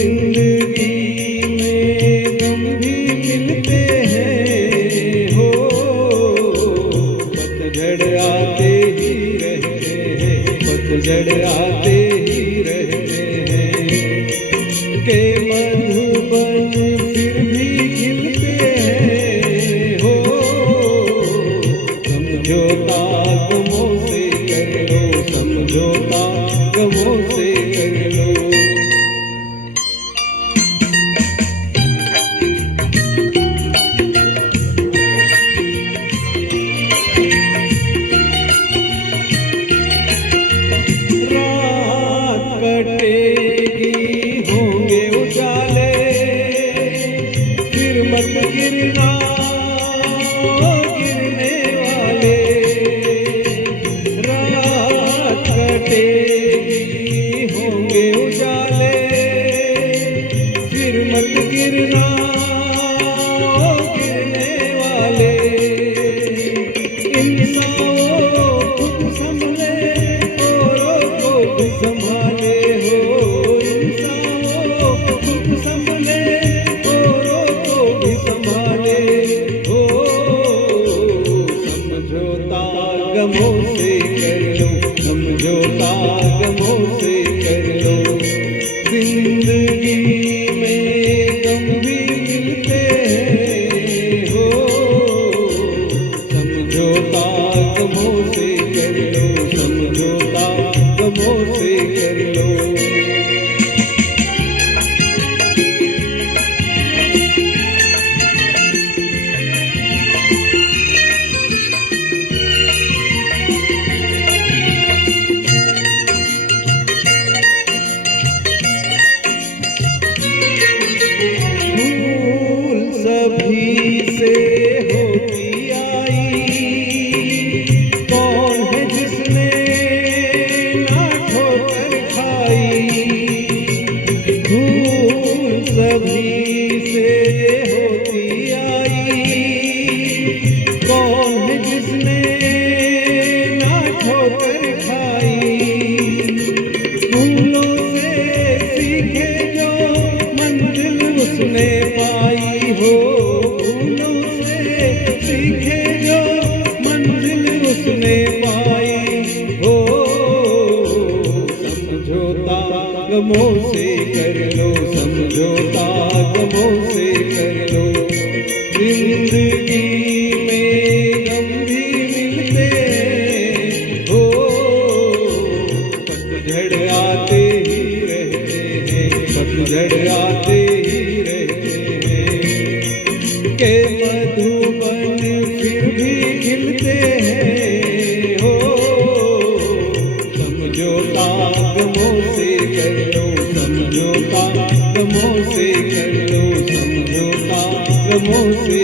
जिंदगी में गम भी मिलते हैं हो, पतझड़ आते ही रहते हैं, पतझड़ आते ही रहते हैं। के मधुबन फिर भी खिलते हैं हो, समझौता गमों से कर लो, समझौता गमों से कर लो। कटेगी होंगे उजाले, फिर मत गिरना गिरने वाले। रात कटेगी होंगे उजाले, फिर मत गिरना गिरने वाले। इंसानों खुद संभले औरों को भी संभाले हो, इंसानों खुद संभले औरों को भी संभाले हो। समझौता गमों से कर लो, समझौता गमों से कर लो। जिंदगी में गम भी मिलते हैं हो, समझौता गमों से कर लो, समझौता गमों से कर लो। भूल सभी से होती आई, कौन है जिसने ना ठोकर खाई। भूल सभी से होती आई, कौन है जिसने ना ठोकर खाई। भूलों से सीखे जो मंजिल उसने पाई हो, भूलों से सीखे जो मंजिल उसने पाई हो। समझौता गमों से कर लो, समझौता गमों से कर लो। जिंदगी में गम भी मिलते हो, पतझड़ आते ही रहते हैं, पतझड़ आते ही रहते हैं। के मधुबन फिर भी खिलते हैं हो, समझौता गमों से कर लो, समझौता गमों से कर लो, समझौता गमों से